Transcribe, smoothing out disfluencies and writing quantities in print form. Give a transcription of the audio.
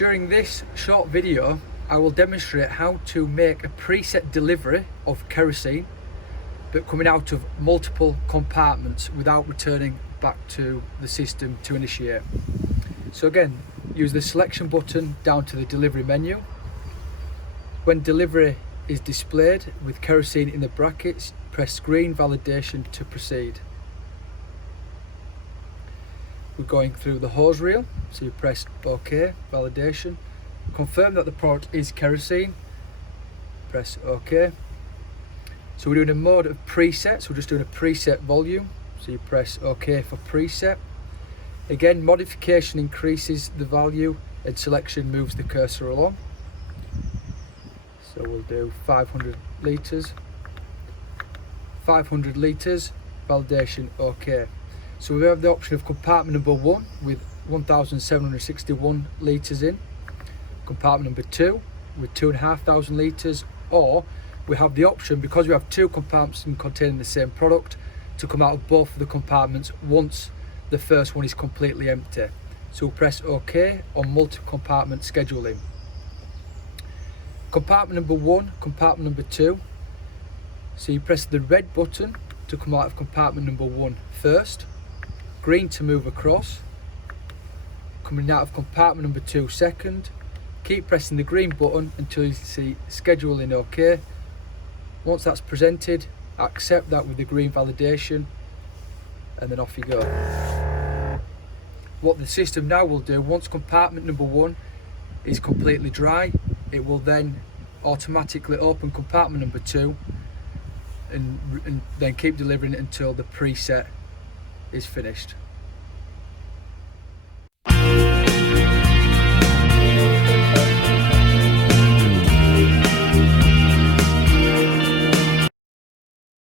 During this short video, I will demonstrate how to make a preset delivery of kerosene, but coming out of multiple compartments without returning back to the system to initiate. So again, use the selection button down to the delivery menu. When delivery is displayed with kerosene in the brackets, press green validation to proceed. We're going through the hose reel, so you press OK, validation. Confirm that the product is kerosene, press OK. So we're doing a mode of preset, so we're just doing a preset volume, so you press OK for preset. Again, modification increases the value and selection moves the cursor along. So we'll do 500 litres, 500 litres, validation OK. So we have the option of compartment number 1 with 1,761 litres in, compartment number 2 with 2,500 litres, or we have the option, because we have two compartments containing the same product, to come out of both of the compartments once the first one is completely empty. So we'll press OK on multi-compartment scheduling. Compartment number 1, compartment number 2. So you press the red button to come out of compartment number 1 first, green to move across, coming out of compartment number 2 second. Keep pressing the green button until you see scheduling OK. Once that's presented, accept that with the green validation, and then off you go. What the system now will do, once compartment number 1 is completely dry, it will then automatically open compartment number 2 and then keep delivering it until the preset is finished.